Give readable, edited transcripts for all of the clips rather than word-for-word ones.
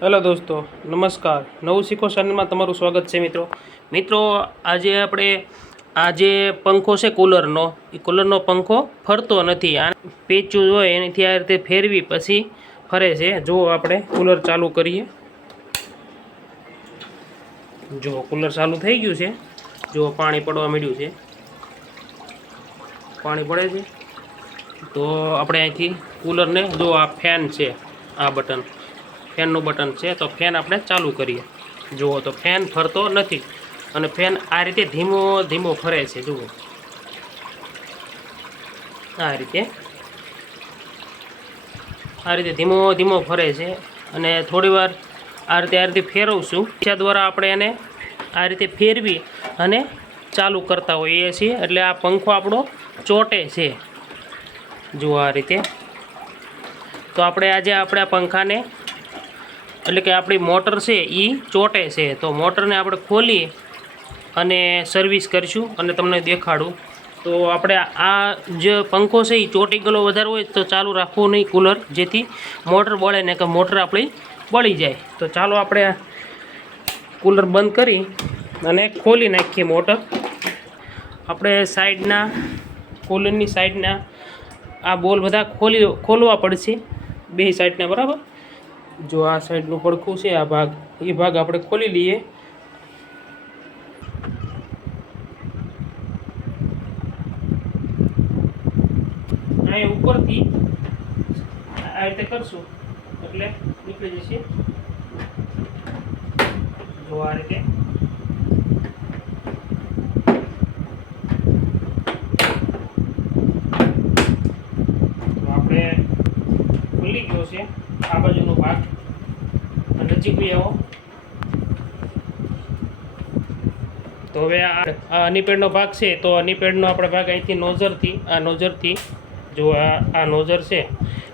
Hello દોસ્તો, નમસ્કાર. નવું શીખો ચેનલમાં તમારું સ્વાગત છે મિત્રો. આજે પંખો છે કુલરનો, એ કુલરનો પંખો ફરતો નથી. આ પેચું હોય એનાથી આ રીતે ફેરવી પછી ફરે છે. જો આપણે કુલર ચાલુ કરીએ, જો કુલર ચાલુ થઈ ગયું છે. જો પાણી પડવા માંડ્યું છે, પાણી પડે છે. તો આપણે અહીંથી કુલરને, જો આ ફેન છે, આ બટન ફેનનું બટન છે, તો ફેન આપણે ચાલુ કરીએ. જુઓ તો ફેન ફરતો નથી અને ફેન આ રીતે ધીમો ધીમો ફરે છે. જુઓ આ રીતે ધીમો ધીમો ફરે છે. અને થોડીવાર આ રીતે ફેરવશું. પીછા દ્વારા આપણે એને આ રીતે ફેરવી અને ચાલુ કરતા હોઈએ છીએ, એટલે આ પંખો આપણો ચોટે છે. જુઓ આ રીતે. તો આપણે આજે આ પંખાને, એટલે કે આપણી મોટર છે એ ચોટે છે, તો મોટરને આપણે ખોલી અને સર્વિસ કરીશું અને તમને દેખાડું. તો આપણે આ જે પંખો છે એ ચોટી ગયેલો વધારે હોય તો ચાલુ રાખવું નહીં કુલર, જેથી મોટર બળે ને કે મોટર આપણી બળી જાય. તો ચાલો આપણે કુલર બંધ કરી અને ખોલી નાખીએ મોટર. આપણે સાઈડના, કુલરની સાઈડના આ બોલ બધા ખોલવા પડશે, બે સાઈડના, બરાબર. જો આ સાઈડનું પડખું છે, આ ભાગ, એ ભાગ આપણે ખોલી લઈએ. અહીં ઉપરથી આ રીતે કરશું એટલે નીકળી જશે. જો આ રીતે. તો આપણે ખુલી ગયો છે આ બાજુનો ભાગ. નજીક આવો. તો હવે આ હનીપેડનો ભાગ છે, તો હનીપેડનો આપણે ભાગ અહીંથી નોઝરથી જો આ નોઝર છે,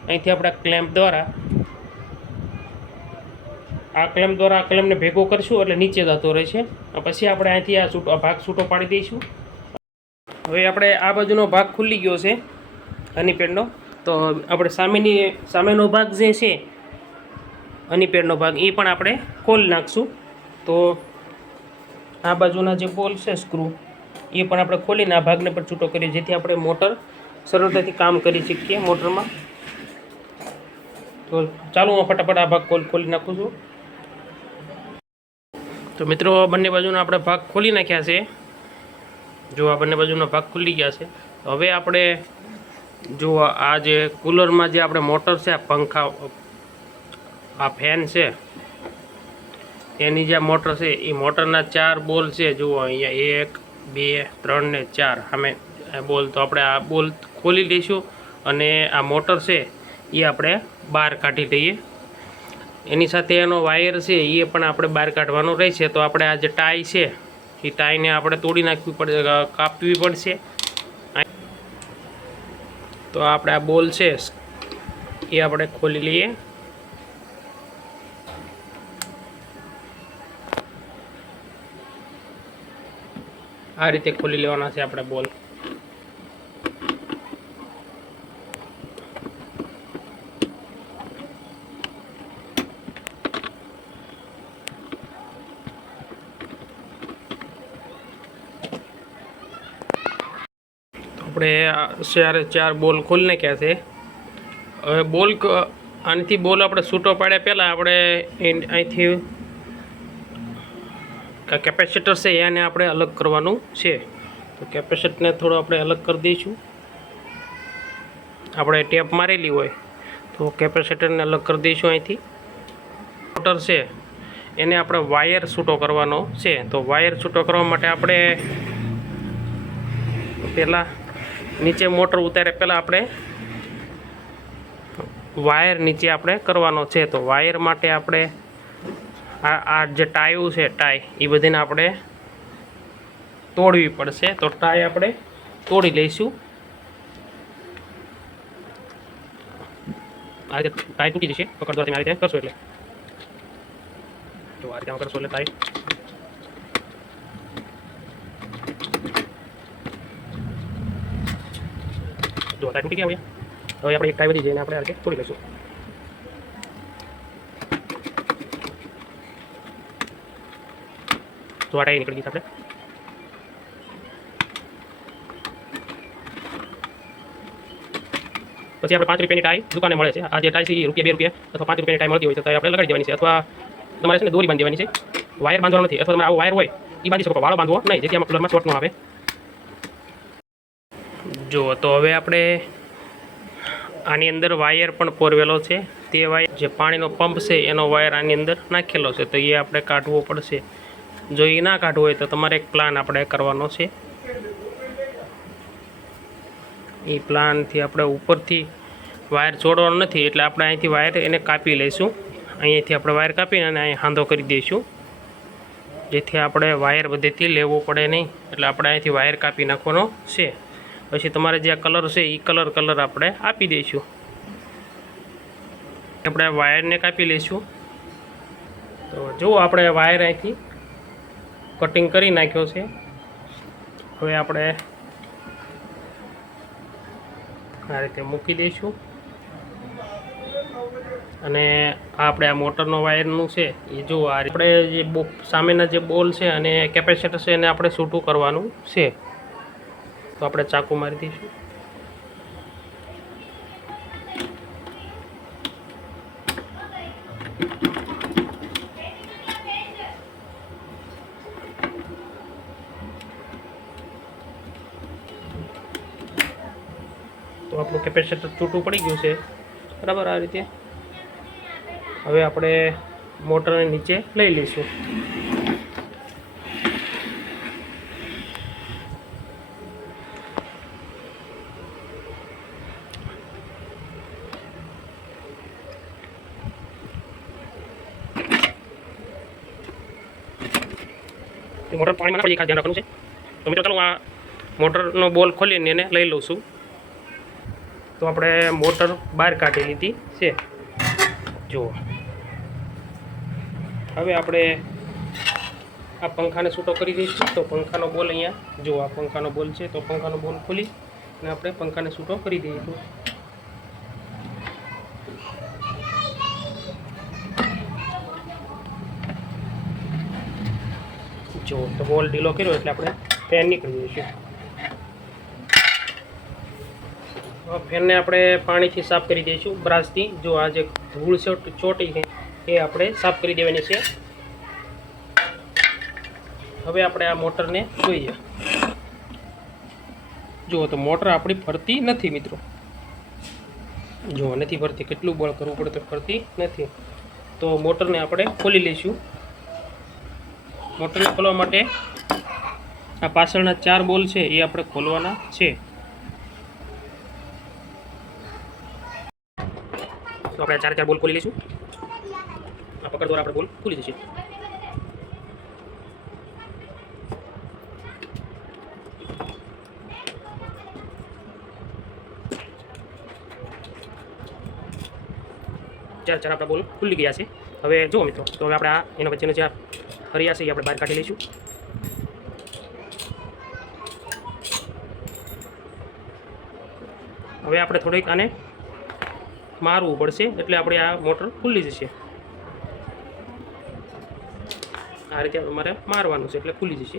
અહીંથી આપણે ક્લેમ્પ દ્વારા આ ક્લેમ્પને ભેગો કરશું એટલે નીચે જતો રહેશે. પછી આપણે અહીંથી આ ભાગ છૂટો પાડી દઈશું. હવે આપણે આ બાજુનો ભાગ ખુલી ગયો છે હનીપેડનો. તો આપણે સામેનો ભાગ જે છે હનીપેડનો ભાગ, એ પણ આપણે ખોલી નાખશું. તો આ બાજુના જે બોલ છે સ્ક્રૂ, એ પણ આપણે ખોલીને આ ભાગને પણ છૂટો કરીએ, જેથી આપણે મોટર સરળતાથી કામ કરી શકીએ મોટરમાં. તો ચાલો હું ફટાફટ આ ભાગ ખોલી નાખું છું. તો મિત્રો, બંને બાજુના આપણે ભાગ ખોલી નાખ્યા છે. જો આ બંને બાજુના ભાગ ખુલી ગયા છે. હવે આપણે જો આ જે કુલરમાં જે આપણે મોટર છે, આ પંખા, આ ફેન છે, એની જે મોટર છે, એ મોટરના 4 બોલ છે. જુઓ અહીંયા 1 2 3 ને 4 સામે બોલ. તો આપણે આ બોલ ખોલી લઈશું અને આ મોટર છે એ આપણે બહાર કાઢી લઈએ. એની સાથે એનો વાયર છે એ પણ આપણે બહાર કાઢવાનો રહેશે. તો આપણે આ જે ટાઈ છે એ ટાઈને આપણે તોડી નાખવી પડશે, કાપવી પડશે. તો આપણે આ બોલ છે એ આપણે ખોલી લઈએ. આ રીતે ખોલી લેવાના છે આપણે બોલ. આપણે 4 બોલ ખોલી નાખ્યા છે. હવે આનાથી બોલ આપણે છૂટો પાડ્યા પહેલાં આપણે અહીંથી કેપેસિટર છે એને આપણે અલગ કરવાનું છે. તો કેપેસિટરને થોડું આપણે અલગ કરી દઈશું. આપણે ટેપ મારેલી હોય તો કેપેસિટરને અલગ કરી દઈશું અહીંથી. મોટર છે એને આપણે વાયર છૂટો કરવાનો છે. તો વાયર છૂટો કરવા માટે આપણે પહેલાં નીચે મોટર ઉતારે પહેલાં આપણે વાયર નીચે આપણે કરવાનો છે. તો વાયર માટે આપણે આ જે ટાયું છે, ટાઈ, એ બધાને આપણે તોડવી પડશે. તો ટાઈ આપણે તોડી લઈશું. આ રીતે ટાઈ તૂટી જશે. પકડવા તમે આ રીતે કરશો એટલે, તો આ રીતે કરશો એટલે ટાઈ જો ટાઈ તૂટી ગયા. હવે આપણે એક ટાઈ વધી જઈને આપણે આ રીતે તોડી લઈશું. તો આ ટાઈ નીકળી ગઈ આપણે. પછી આપણે 5 રૂપિયાની ટાઈ દુકાને મળે છે. આ જે ટાઈ છે એ ₹2 અથવા 5 રૂપિયાની ટાઈ મળતી હોય છે તો આપણે લગાડી દેવાની છે, અથવા તમારે છે ને દોરી બાંધી દેવાની છે. વાયર બાંધવાનો નથી, અથવા તમારે આવો વાયર હોય એ બાંધી શકો, વાળો બાંધવો નહીં, જેથી આમાં કલરમાં શોર્ટ ન આવે. જો તો હવે આપણે આની અંદર વાયર પણ પોરવેલો છે. તે વાયર જે પાણીનો પંપ છે એનો વાયર આની અંદર નાખેલો છે, તો એ આપણે કાઢવો પડશે. જો એ ના કાઢવો હોય તો તમારે એક પ્લાન આપણે કરવાનો છે. એ પ્લાનથી આપણે ઉપરથી વાયર જોડવાનો નથી, એટલે આપણે અહીંથી વાયર એને કાપી લઈશું. અહીંયાથી આપણે વાયર કાપીને અને અહીં હાંધો કરી દઈશું, જેથી આપણે વાયર બધેથી લેવો પડે નહીં. એટલે આપણે અહીંથી વાયર કાપી નાખવાનો છે. પછી તમારે જે કલર છે એ કલર આપણે આપી દઈશું. આપણે વાયરને કાપી લઈશું. તો જો આપણે વાયર અહીંથી કટિંગ કરી નાખ્યો છે. હવે આપણે આ રીતે મૂકી દઈશું, અને આપણે આ મોટરનો વાયરનું છે એ જો આ આપણે જે સામેના જે બોલ છે અને કેપેસિટર છે એને આપણે છૂટું કરવાનું છે. તો આપણે ચાકુ મારી દઈશું. તો આપણું કેપેસિટર છૂટું પડી ગયું છે બરાબર. આ રીતે હવે આપણે મોટરને નીચે લઈ લઈશું. મોટર પાણીમાં પડી ખાસ ધ્યાન રાખવાનું છે. તો મિત્રો ચાલો આ મોટરનો બોલ ખોલીને એને લઈ લઉં છું. તો આપણે મોટર બહાર કાઢી લીધી છે. જુઓ હવે આપણે આ પંખાને છૂટો કરી દઈશું. તો પંખાનો બોલ અહીંયા જુઓ, આ પંખાનો બોલ છે. તો પંખાનો બોલ ખોલી અને આપણે પંખાને છૂટો કરી દઈશું. જો તો બોલ ઢીલો કર્યો એટલે આપણે ફેન નીકળી દઈશું. ફેનને આપણે પાણીથી સાફ કરી દઈશું બ્રશથી. જો આ જે ધૂળ ચોટી છે એ આપણે સાફ કરી દેવાની છે. હવે આપણે આ મોટરને જોઈએ. જુઓ તો મોટર આપણી ફરતી નથી મિત્રો. જો નથી ફરતી, કેટલું બળ કરવું પડે તો ફરતી નથી. તો મોટરને આપણે ખોલી લઈશું. મોટરને ખોલવા માટે આ પાછળના 4 બોલ છે એ આપણે ખોલવાના છે. તો આપણે 4 બોલ ખોલી લઈશું. આ પકડ દ્વારા આપણે બોલ ખોલી જશે. ચાર આપણા બોલ ખુલ્લી ગયા છે. હવે જુઓ મિત્રો, તો હવે આપણે આ એના વચ્ચેનો જે હરિયા છે એ આપણે બહાર કાઢી લઈશું. હવે આપણે થોડીક આને મારવું પડશે, એટલે આપણે આ મોટર ખુલ્લી જશે. આ રીતે અમારે મારવાનું છે એટલે ખુલ્લી જશે.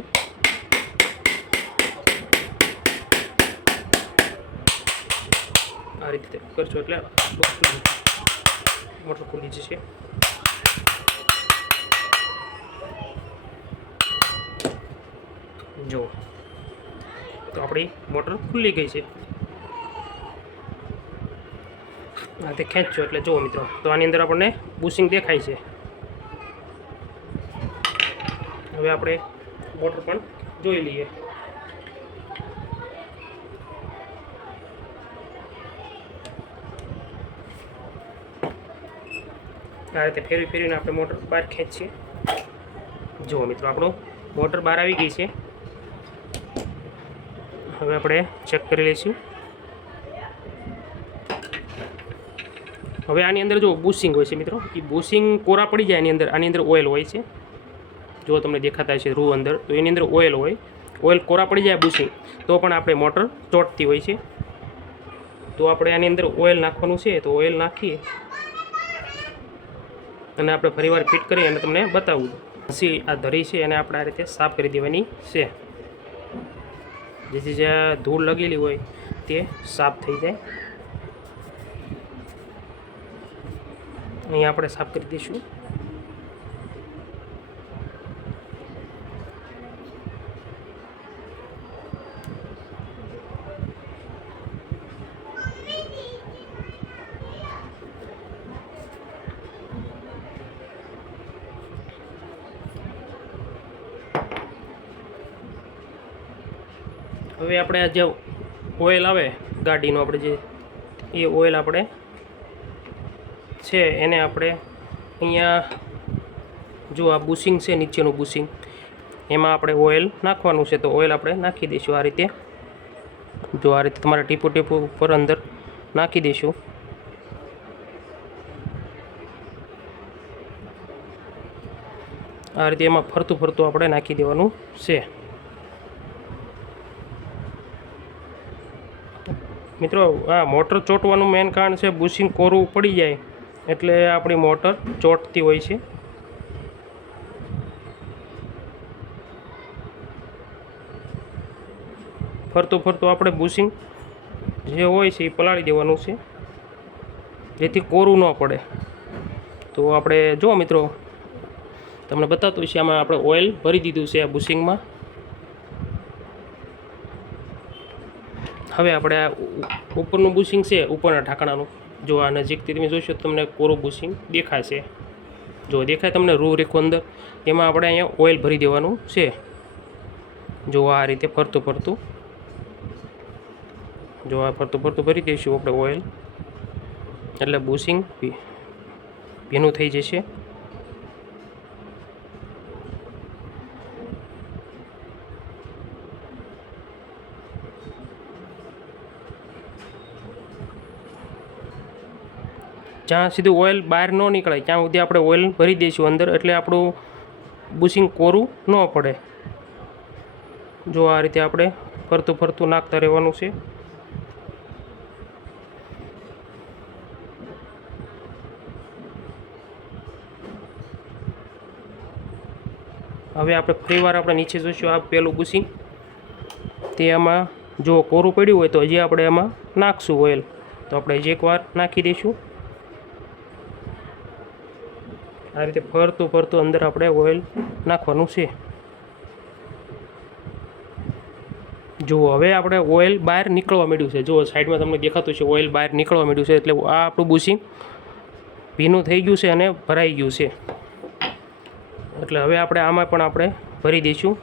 આ રીતે કરશો એટલે મોટર ખુલ્લી જશે. જો તો આપણી મોટર ખુલ્લી ગઈ છે. આ તે ખેંચજો એટલે જુઓ મિત્રો, તો આની અંદર આપણને બુશિંગ દેખાય છે. હવે આપણે મોટર પણ જોઈ લઈએ. આ રીતે ફેરવીને આપણે મોટર બહાર ખેંચીએ. જુઓ મિત્રો, આપણું મોટર બહાર આવી ગઈ છે. હવે આપણે ચેક કરી લઈશું. હવે આની અંદર જો બુશિંગ હોય છે મિત્રો, એ બુશિંગ કોરા પડી જાય આની અંદર ઓઇલ હોય છે. જો તમને દેખાતા છે રૂ અંદર, તો એની અંદર ઓઇલ હોય. ઓઇલ કોરા પડી જાય બુશિંગ તો પણ આપણે મોટર ચોંટતી હોય છે. તો આપણે આની અંદર ઓઇલ નાખવાનું છે. તો ઓઇલ નાખીએ અને આપણે ફરીવાર ફિટ કરી અને તમને બતાવું. પછી આ ધરી છે એને આપણે આ રીતે સાફ કરી દેવાની છે, જેથી જે ધૂળ લગેલી હોય તે સાફ થઈ જાય. અહીંયા આપણે સાફ કરી દઈશું. હવે આપણે આ જે ઓઇલ આવે ગાડીનું, આપણે જે એ ઓઇલ આપણે છે એને આપણે અહીંયા જો આ બુશિંગ છે નીચેનું બુશિંગ, એમાં આપણે ઓઇલ નાખવાનું છે. તો ઓઇલ આપણે નાખી દઈશું આ રીતે. જો આ રીતે તમારે ટીપું ટીપું ઉપર અંદર નાખી દઈશું. આ રીતે એમાં ફરતું ફરતું આપણે નાખી દેવાનું છે. મિત્રો આ મોટર ચોંટવાનું મેઇન કારણ છે બુશિંગ કોરું પડી જાય એટલે આપણી મોટર ચોંટતી હોય છે. ફરતું ફરતું આપણે બુશિંગ જે હોય છે એ પલાળી દેવાનું છે, જેથી કોરું ન પડે. તો આપણે જુઓ મિત્રો, તમને બતાવતું છે આમાં આપણે ઓઇલ ભરી દીધું છે આ બુશિંગમાં. હવે આપણે આ ઉપરનું બુશિંગ છે, ઉપરના ઢાંકણાનું, જો આ નજીકથી તમે જોશો તમને કોરું બુશિંગ દેખાશે. જો દેખાય તમને રૂ રેખું અંદર, એમાં આપણે અહીંયા ઓઇલ ભરી દેવાનું છે. જો આ રીતે ફરતું ફરતું, જો આ ફરતું ફરતું ભરી દઈશું આપણે ઓઇલ, એટલે બુશિંગ ભીનું થઈ જશે. જ્યાં સુધી ઓઇલ બહાર ન નીકળે ત્યાં સુધી આપણે ઓઇલ ભરી દઈશું અંદર, એટલે આપણું બુશિંગ કોરું ન પડે. જો આ રીતે આપણે ફરતું ફરતું નાખતા રહેવાનું છે. હવે આપણે ફરીવાર આપણે નીચે જોઈશું આ પેલું બુશિંગ, તે આમાં જો કોરું પડ્યું હોય તો હજી આપણે એમાં નાખશું ઓઇલ. તો આપણે હજી એકવાર નાખી દઈશું. આ રીતે ફરતું ફરતું અંદર આપણે ઓઇલ નાખવાનું છે. જુઓ હવે આપણે ઓઇલ બહાર નીકળવા માંડ્યું છે. જુઓ સાઈડમાં તમને દેખાતું છે ઓઇલ બહાર નીકળવા માંડ્યું છે, એટલે આ આપણું બુશિંગ ભીનું થઈ ગયું છે અને ભરાઈ ગયું છે. એટલે હવે આપણે આમાં પણ આપણે ભરી દઈશું.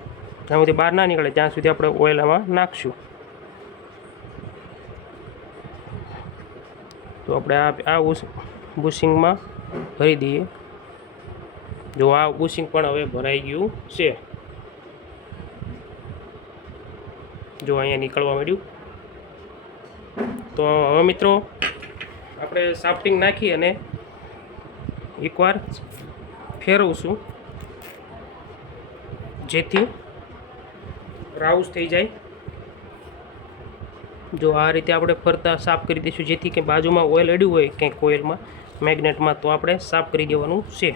જ્યાં સુધી બહાર ના નીકળે ત્યાં સુધી આપણે ઓઇલ આમાં નાખશું. તો આપણે આ બુશિંગમાં ભરી દઈએ. જો આ બુશિંગ પણ હવે ભરાઈ ગયું છે. જો અહીંયા નીકળવા માંડ્યું. તો હવે મિત્રો આપણે સાફ્ટિંગ નાખી અને એકવાર ફેરવશું, જેથી રાઉસ થઈ જાય. જો આ રીતે આપણે ફરતા સાફ કરી દઈશું, જેથી કે બાજુમાં ઓઇલ અડ્યું હોય કંઈક ઓઇલમાં મેગ્નેટમાં, તો આપણે સાફ કરી દેવાનું છે.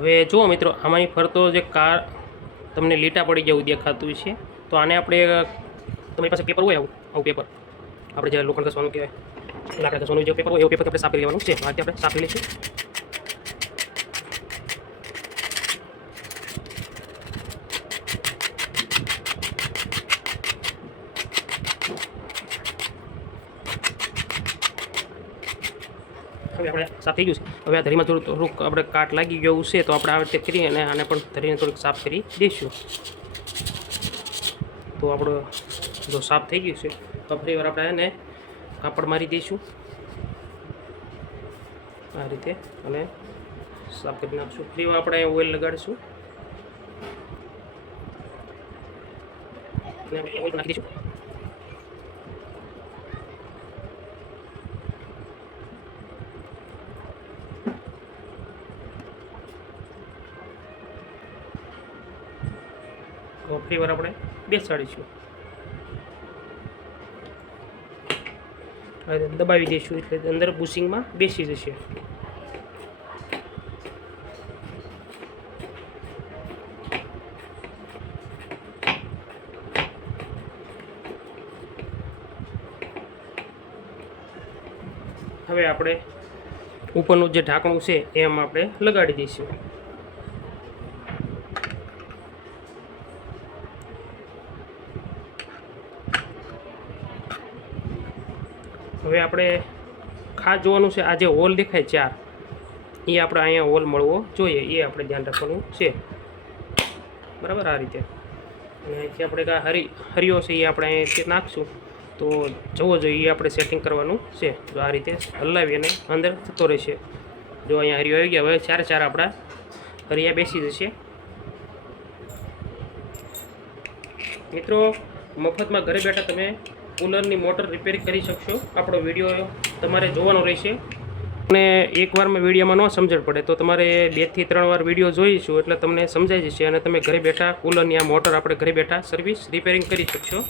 હવે જુઓ મિત્રો, આમાંની ફરતો જે કાર તમને લીટા પડી જવું દેખાતું છે. તો આને આપણે, તમારી પાસે પેપર હોય આવું પેપર, આપણે જે લોખંડ ઘસવાનું કહેવાય, લાકડા ઘસવાનું જે પેપર હોય એવું પેપર આપણે સાફ કરી લેવાનું છે. આ રીતે આપણે સાફ કરી લઈશું. હવે આપણે સાફ થઈ ગયું છે. હવે આ ધરીમાં થોડુંક આપણે કાટ લાગી ગયું છે, તો આપણે આ રીતે કરી અને આને પણ ધરીને થોડીક સાફ કરી દઈશું. તો આપણો જો સાફ થઈ ગયું છે, તો ફરી વાર આપણે એને કાપડ મારી દઈશું આ રીતે અને સાફ કરી નાખશું. ફરી વાર આપણે ઓઇલ લગાડીશું અને ઓઇલ નાખી દઈશું. તો ફરીવાર આપણે બેસાડીશું, હવે દબાવી દઈશું એટલે અંદર બુશિંગમાં બેસી જશે. હવે આપણે ઉપરનું જે ઢાંકણું છે એમ આપણે લગાડી દઈશું. હવે આપણે ખાસ જોવાનું છે, આ જે હોલ દેખાય 4 એ આપણે અહીંયા હોલ મળવો જોઈએ, એ આપણે ધ્યાન રાખવાનું છે. બરાબર, આ રીતે. અને અહીંથી આપણે હરિયો છે એ આપણે અહીંથી નાખશું તો જવો જોઈએ, એ આપણે સેટિંગ કરવાનું છે. જો આ રીતે હલાવી અને અંદર થતો રહેશે. જો અહીંયા હરિયો આવી ગયા, હવે 4 આપણા હરિયા બેસી જશે. મિત્રો, મફતમાં ઘરે બેઠા તમે કૂલરની મોટર રિપેરિંગ કરી શકશો. આપણો વિડીયો તમારે જોવાનો રહેશે અને એકવારમાં વિડીયોમાં ન સમજણ પડે તો તમારે 2 થી 3 વાર વિડીયો જોઈશું એટલે તમને સમજાઈ જશે અને તમે ઘરે બેઠા કૂલરની આ મોટર આપણે ઘરે બેઠા સર્વિસ રિપેરિંગ કરી શકશો.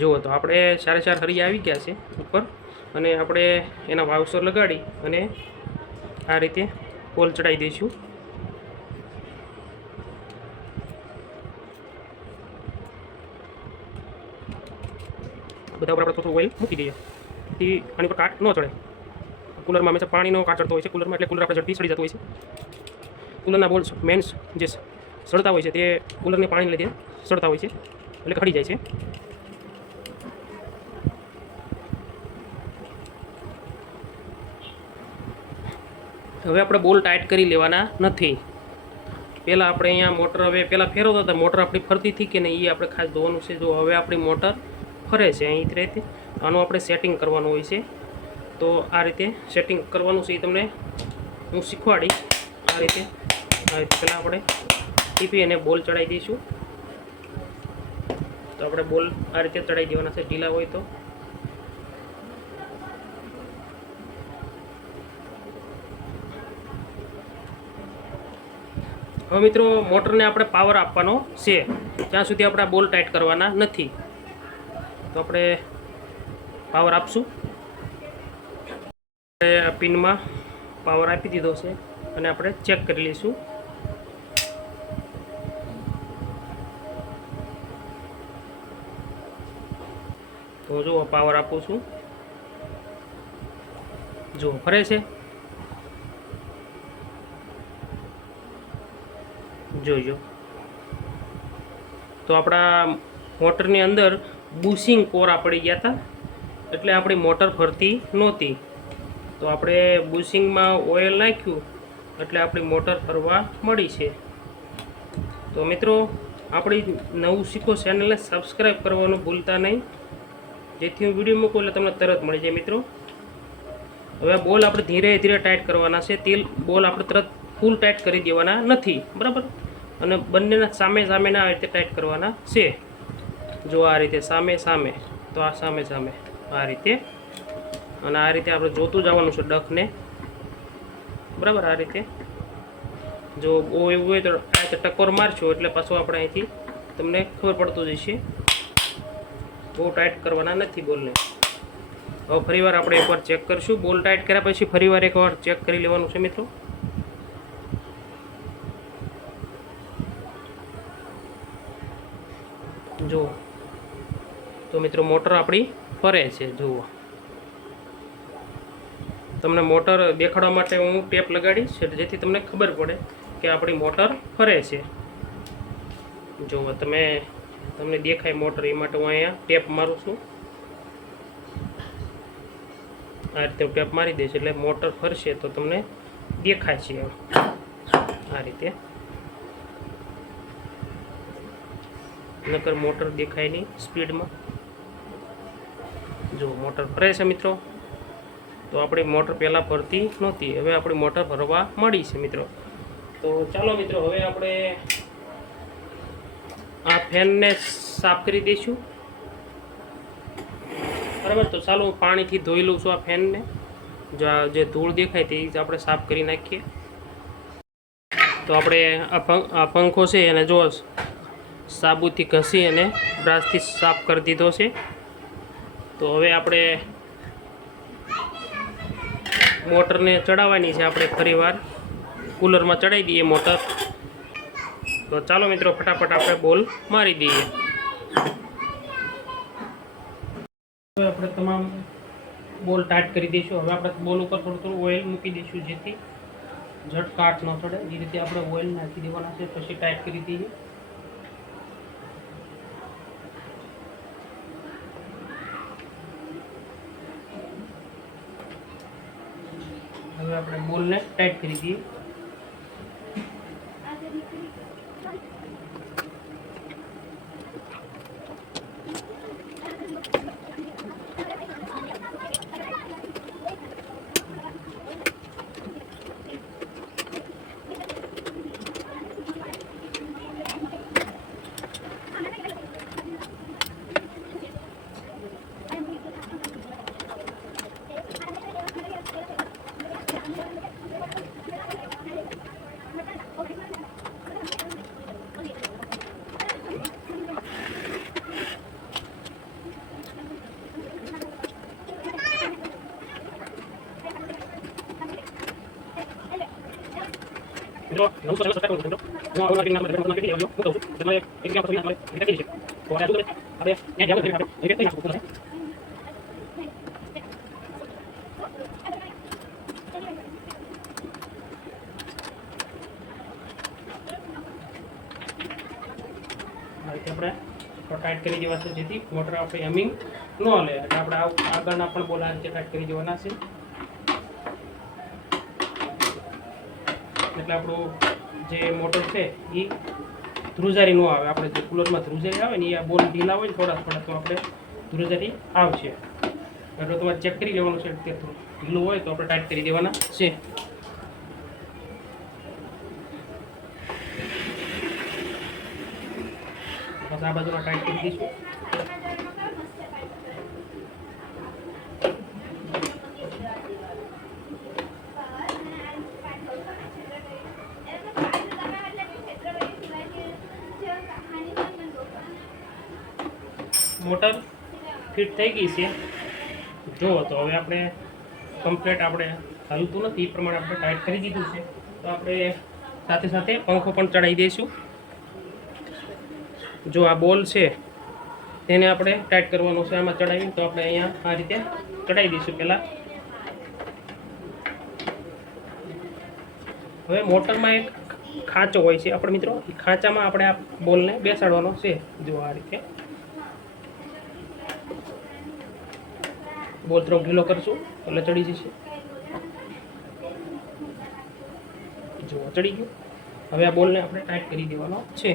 જુઓ તો આપણે 4 હરિયા આવી ગયા છે ઉપર, અને આપણે એના વાવસર લગાડી અને આ રીતે પોલ ચડાવી દઈશું. બધા ઉપર આપણે થોડું ઓઇલ મૂકી દઈએ, તેથી આની પર કાટ ન ચડે. કૂલરમાં હંમેશા પાણીનો કાટ ચડતો હોય છે કૂલરમાં, એટલે કૂલર આપણે ઝડપી સડી જતું હોય છે. કૂલરના બોલ્સ મેન્સ જે સડતા હોય છે તે કૂલરની પાણી લીધે સડતા હોય છે, એટલે ખડી જાય છે. હવે આપણે બોલ ટાઈટ કરી લેવાના નથી. પહેલાં આપણે અહીંયા મોટર હવે પહેલાં ફેરવતા હતા, મોટર આપણી ફરતી હતી કે નહીં એ આપણે ખાસ જોવાનું છે. જો હવે આપણી મોટર ફરે છે અહીં રીતે, આનું આપણે સેટિંગ કરવાનું હોય છે. તો આ રીતે સેટિંગ કરવાનું છે, એ તમને હું શીખવાડીશ. આ રીતે પહેલાં આપણે ટીપી અને બોલ ચડાવી દઈશું. તો આપણે બોલ આ રીતે ચડાવી દેવાના છે, ઢીલા હોય તો. હવે મિત્રો, મોટરને આપણે પાવર આપવાનો છે, ત્યાં સુધી આપણે બોલ ટાઈટ કરવાના નથી. તો આપણે પાવર આપશું. આ પિનમાં પાવર આપી દીધો છે અને આપણે ચેક કરી લઈશું. તો જો પાવર આપું છું, જો ફરે છે. જોઈજો. તો આપણા મોટરની અંદર બુશિંગ કોરા પડી ગયા હતા, એટલે આપણી મોટર ફરતી નહોતી. તો આપણે બુશિંગમાં ઓઇલ નાખ્યું એટલે આપણી મોટર ફરવા મળી છે. તો મિત્રો, આપણી નવું શીખો ચેનલને સબસ્ક્રાઈબ કરવાનું ભૂલતા નહીં, જેથી હું વિડીયો મૂકું એટલે તમને તરત મળી જાય. મિત્રો, હવે બોલ આપણે ધીરે ધીરે ટાઈટ કરવાના છે. તેલ બોલ આપણે તરત ફૂલ ટાઈટ કરી દેવાના નથી, બરાબર. અને બંનેના સામે સામેના આ રીતે ટાઈટ કરવાના છે. જો આ રીતે સામે સામે, તો આ સામે સામે આ રીતે, અને આ રીતે આપણે જોતું જવાનું છે ડખને, બરાબર. આ રીતે જો બહુ એવું હોય તો આ રીતે ટકોર મારશો એટલે પાછું આપણે અહીંથી તમને ખબર પડતું જશે. બહુ ટાઈટ કરવાના નથી બોલને. હવે ફરીવાર આપણે એકવાર ચેક કરીશું. બોલ ટાઈટ કર્યા પછી ફરીવાર એકવાર ચેક કરી લેવાનું છે મિત્રો. જુઓ તો મિત્રો, મોટર આપણી ફરે છે. જુઓ, તમને મોટર દેખાડવા માટે હું ટેપ લગાડીશ જેથી તમને ખબર પડે કે આપણી મોટર ફરે છે. જુઓ તમને દેખાય મોટર, એ માટે હું અહીંયા ટેપ મારું છું. આ રીતે ટેપ મારી દઈશ એટલે મોટર ફરશે તો તમને દેખાય છે આ રીતે. નકર મોટર દેખાય નહીં સ્પીડમાં. જો મોટર ફરે છે મિત્રો. તો આપણી મોટર પહેલાં ફરતી નહોતી, હવે આપણી મોટર ફરવા મળી છે મિત્રો. તો ચાલો મિત્રો, હવે આપણે આ ફેનને સાફ કરી દઈશું, બરાબર. તો ચાલો હું પાણીથી ધોઈ લઉં છું આ ફેનને. જે ધૂળ દેખાય તે આપણે સાફ કરી નાખીએ. તો આપણે આ પંખો છે એને જો સાબુથી ઘસી અને બ્રશથી સાફ કરી દીધો છે. તો હવે આપણે મોટરને ચડાવવાની છે. આપણે ફરીવાર કૂલરમાં ચડાવી દઈએ મોટર. તો ચાલો મિત્રો ફટાફટ આપણે બોલ મારી દઈએ. હવે આપણે તમામ બોલ ટાઈટ કરી દઈશું. હવે આપણે બોલ ઉપર થોડું ઓઇલ મૂકી દઈશું જેથી ઝટ કાટ ન ચડે. એ રીતે આપણે ઓઇલ નાખી દેવાના છે, પછી ટાઈટ કરી દઈએ. હવે આપણે બોલને ટાઈટ કરી દઈએ. મિત્રો નવું ચેનલ સબસ્ક્રાઇબ કરો મિત્રો. હું આવું માર્કેટિંગ નામ બતાવી દઉં છું. હું કહું છું એટલે એક કામ કરીને આપણે રીતે કરી છે. તો આ બધું આપણે ત્યાં જાવ આપણે એક એક નાખવું પડે. આ રીતે આપણે ટાઈટ કરી દેવા છે જેથી મોટર આપણે હમિંગ ન લે. એટલે આપણે આગળના પણ બોલ આ રીતે ટાઈટ કરી દેવાના છે. એટલે આપણું જે મોટર છે એ ધ્રુજારી ન આવે. આપણે જે કુલરમાં ધ્રુજારી આવે ને એ આ બોલ ઢીલા હોય ને થોડા તો આપણે ધ્રુજારી આવશે. એટલે તમારે ચેક કરી લેવાનું છે કે ઢીલું હોય તો આપણે ટાઈટ કરી દેવાના છે. બસ આ બાજુમાં ટાઈટ કરી દઈશું. મોટર ફિટ થઈ ગઈ છે જુઓ. તો હવે આપણે કમ્પ્લીટ આપણે હલતું નથી એ પ્રમાણે આપણે ટાઈટ કરી દીધું છે. તો આપણે સાથે સાથે પંખો પણ ચડાવી દઈશું. જો આ બોલ છે તેને આપણે ટાઈટ કરવાનું છે. આમાં ચડાવી તો આપણે અહીંયા આ રીતે ચડાવી દઈશું પહેલાં. હવે મોટરમાં એક ખાંચો હોય છે આપણે મિત્રો, એ ખાંચામાં આપણે આ બોલને બેસાડવાનો છે. જો આ રીતે બોલ થોડોક ઢીલો કરશું એટલે ચડી જશે. જો ચડી ગયું. હવે આ બોલને આપણે ટાઈટ કરી દેવાનો છે.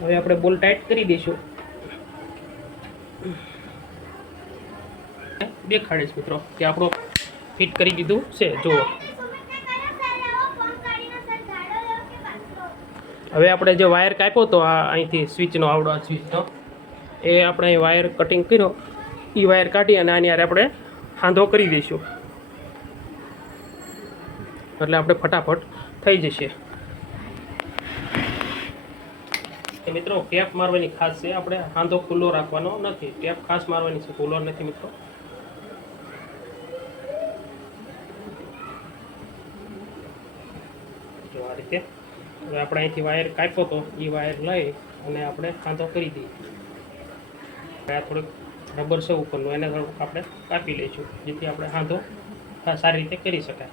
હવે આપણે બોલ ટાઈટ કરી દઈશું. દેખાડીશ મિત્રો કે આપણો ફિટ કરી દીધું છે. જુઓ હવે આપણે જે વાયર કાપ્યો હતો આ અહીંથી સ્વિચનો આવડો સ્વિચનો, એ આપણે અહીં વાયર કટિંગ કર્યો. એ વાયર કાઢી અને આની યારે આપણે હાંધો કરી દઈશું એટલે આપણે ફટાફટ થઈ જશે. મિત્રો ટેપ મારવાની ખાસ છે. આપણે હાંધો ખુલ્લો રાખવાનો નથી. ટેપ ખાસ મારવાની છે, ખુલ્લો નથી મિત્રો. જો આ રીતે હવે આપણે અહીંથી વાયર કાપ્યો હતો એ વાયર લઈ અને આપણે હાંધો કરી દઈએ. આ થોડુંક રબર છે ઉપરનું, એને થોડુંક આપણે કાપી લઈશું જેથી આપણે હાંધો સારી રીતે કરી શકાય.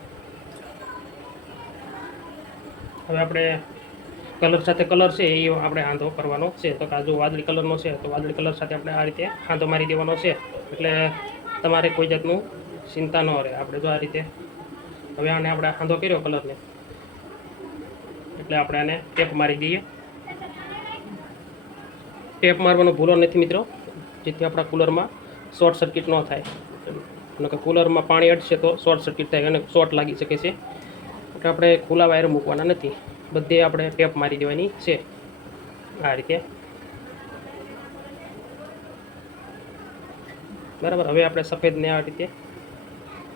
હવે આપણે કલર સાથે કલર છે એ આપણે હાંધો કરવાનો છે. તો જો વાદળી કલરનો છે તો વાદળી કલર સાથે આપણે આ રીતે હાંધો મારી દેવાનો છે. એટલે તમારે કોઈ જાતનું ચિંતા ન રહે. આપણે જો આ રીતે હવે આને આપણે હાંધો કર્યો કલરને એટલે આપણે આને ટેપ મારી દઈએ. ટેપ મારવાનો ભૂલો નથી મિત્રો, જેથી આપણા કૂલરમાં શોર્ટ સર્કિટ ન થાય. અને કે કૂલરમાં પાણી અટશે તો શોર્ટ સર્કિટ થાય અને શોર્ટ લાગી શકે છે. એટલે આપણે ખુલ્લા વાયર મૂકવાના નથી, બધે આપણે ટેપ મારી દેવાની છે આ રીતે. બરાબર. હવે આપણે સફેદને આ રીતે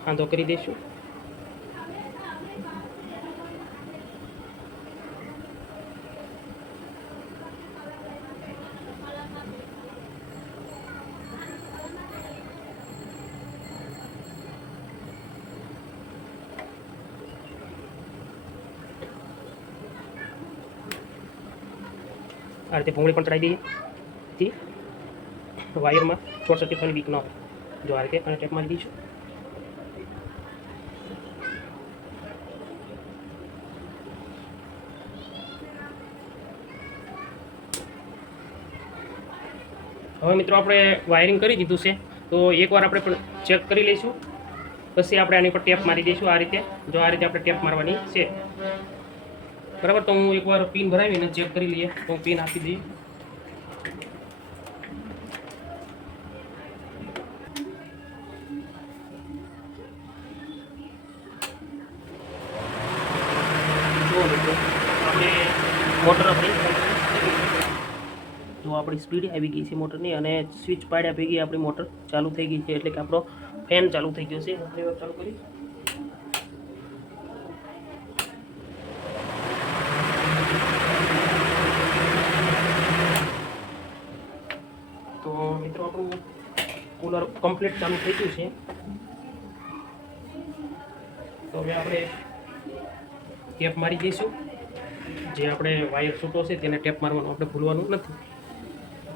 આંધો કરી દઈશું. આ રીતે ભૂંગળી પણ ચડાવી દઈએ, જેથી વાયરમાં શોર્ટ સર્કિટ થવાની બીક ન હોય. જો આ રીતે અને ટેપ મારી દઈશું. હવે મિત્રો આપણે વાયરિંગ કરી દીધું છે, તો એકવાર આપણે પણ ચેક કરી લઈશું. પછી આપણે આની પર ટેપ મારી દઈશું આ રીતે. જો આ રીતે આપણે ટેપ મારવાની છે, બરાબર. તો હું એકવાર પિન ભરાવીને ચેક કરી લઈએ. તો હું પિન આપી દઈએ. આપણે મોટર આપણી સ્પીડ આવી ગઈ છે મોટરની, અને સ્વિચ પાડ્યા ભેગી આપણી મોટર ચાલુ થઈ ગઈ છે, એટલે કે આપણો ફેન ચાલુ થઈ ગયો છે. ચાલુ કરી તો મિત્રો આપણું કુલર કમ્પ્લીટ ચાલુ થઈ ગયું છે. તો હવે આપણે ટેપ મારી દઈશું. જે આપણે વાયર છૂટો છે તેને ટેપ મારવાનું આપણે ભૂલવાનું નથી.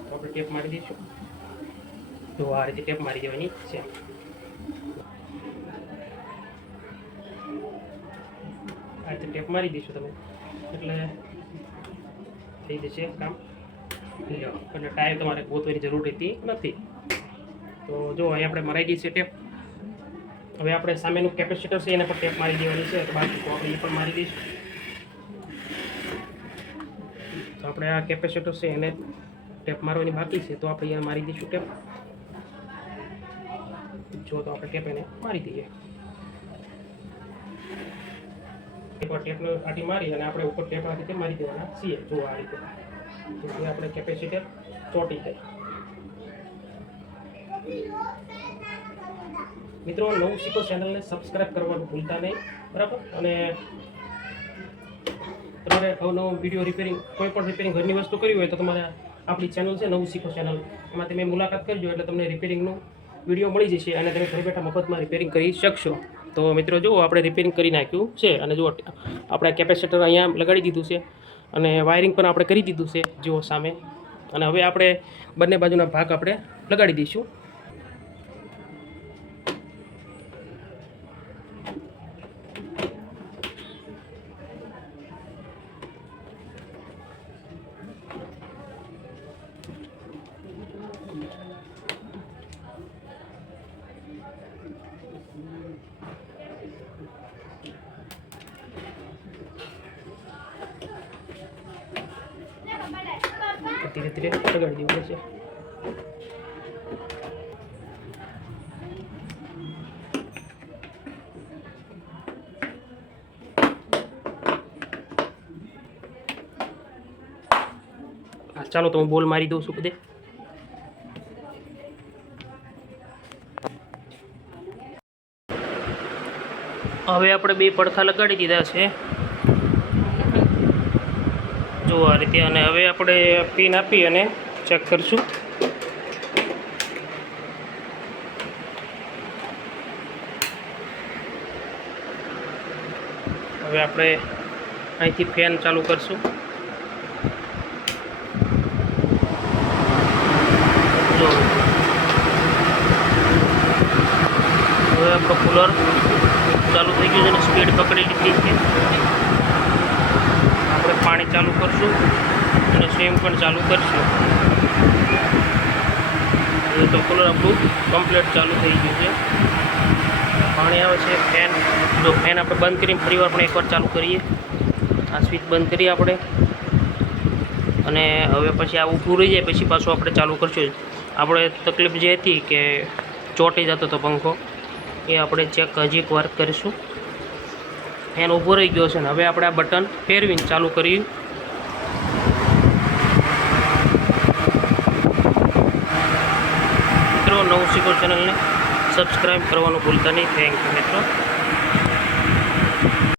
તો આપણે ટેપ મારી દઈશું. તો આ રીતે ટેપ મારી દેવાની છે. આ રીતે ટેપ મારી દઈશું તમે, એટલે થઈ જશે કામ. એટલે ટાયર તમારે ગોતવાની જરૂર રહેતી નથી. તો જો અહીં આપણે મરાઈ ગઈ છે ટેપ. હવે આપણે સામેનું કેપેસિટર છે એને પણ ટેપ મારી દેવાની છે. તો બાકી તો આપણે એ પણ મારી દઈશું. તો આપણે આ કેપેસિટર છે એને ટેપ મારવાની બાકી છે, તો આપણે એને મારી દઈશું ટેપ. જો તો આપણે ટેપ એને મારી દઈએ. એકવાર ટેપને આટી મારી અને આપણે ઉપર ટેપ આ રીતે મારી દેવાના છીએ. જો આ રીતે, જેથી આપણે કેપેસિટર ચોંટી જાય. મિત્રો, નવું શીખો ચેનલને સબસ્ક્રાઈબ કરવાનું ભૂલતા નહીં, બરાબર. અને તમારે અવનવો વિડીયો રિપેરિંગ, કોઈ પણ રિપેરિંગ ઘરની વસ્તુ કરવી હોય તો તમારે આપણી ચેનલ છે નવું શીખો ચેનલ, એમાં તમે મુલાકાત કરજો, એટલે તમને રિપેરિંગનું વિડીયો મળી જશે અને તમે ઘરે બેઠા મફતમાં રિપેરિંગ કરી શકશો. તો મિત્રો જુઓ, આપણે રિપેરિંગ કરી નાખ્યું છે. અને જુઓ, આપણે કેપેસિટર અહીંયા લગાડી દીધું છે અને વાયરિંગ પણ આપણે કરી દીધું છે, જુઓ સામે. અને હવે આપણે બંને બાજુના ભાગ આપણે લગાડી દઈશું. ધીરે ધીરે લગાડી દેવું પડશે. ચાલો તો હું બોલ મારી દઉં છું બધે. હવે આપણે બે પડખા લગાડી દીધા છે, જો આ રીતે. અને હવે આપણે પિન આપી અને ચેક કરીશું. હવે આપણે અહીંથી ફેન ચાલુ કરશું. જો હવે આપણો કુલર ચાલુ થઈ ગયું છે અને સ્પીડ પકડી લીધી છે. આપણે પાણી ચાલુ કરશું અને સ્વિમ પણ ચાલુ કરશું. તો કુલર આપણું કમ્પ્લીટ ચાલુ થઈ ગયું છે. પાણી આવે છે. ફેન, જો ફેન આપણે બંધ કરીને ફરીવાર પણ એકવાર ચાલુ કરીએ. આ સ્વિચ બંધ કરીએ આપણે, અને હવે પછી આ ઊભું રહી જાય પછી પાછું આપણે ચાલુ કરશું. આપણે તકલીફ જે હતી કે ચોંટી જતો હતો પંખો, એ આપણે ચેક હજી એક વાર કરીશું. ફેન ઊભો રહી ગયો છે ને હવે આપણે આ બટન ફેરવીને ચાલુ કરીએ. મિત્રો નવું શીખો ચેનલને સબસ્ક્રાઈબ કરવાનું ભૂલતા નહીં. થેન્ક યુ મિત્રો.